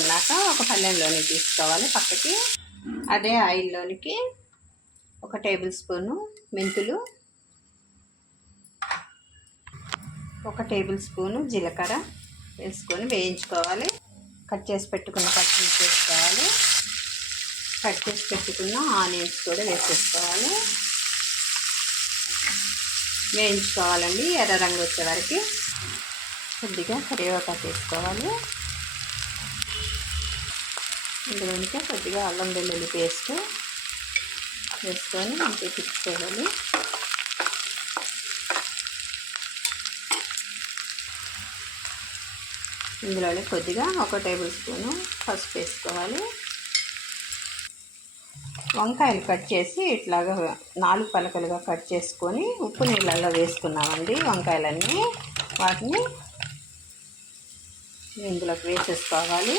వేయించుకున్నాక ఒక పళ్ళెంలోని తీసుకోవాలి పక్కకి. అదే ఆయిల్లోనికి ఒక టేబుల్ స్పూను మెంతులు ఒక టేబుల్ స్పూను జీలకర్ర వేసుకొని వేయించుకోవాలి. కట్ చేసి పెట్టుకున్న పచ్చిమిర్చి వేసుకోవాలి. కట్ చేసి పెట్టుకున్న ఆనియన్స్ కూడా వేసేసుకోవాలి. వేయించుకోవాలండి ఎర్ర రంగు వచ్చే వరకు. కొద్దిగా కరివేపాకు వేసుకోవాలి. ఇందులోనికి కొద్దిగా అల్లం వెల్లుల్లి పేస్ట్ వేసుకొని మంచిగా తిప్పుకోవాలి ఇందులోనే కొద్దిగా ఒక టేబుల్ స్పూను పసుపు వేసుకోవాలి. వంకాయలు కట్ చేసి ఇట్లాగా నాలుగు పలకలుగా కట్ చేసుకొని ఉప్పు నీళ్ళల్లో వేసుకున్నామండి వంకాయలన్నీ. వాటిని ఇందులోకి వేసేసుకోవాలి.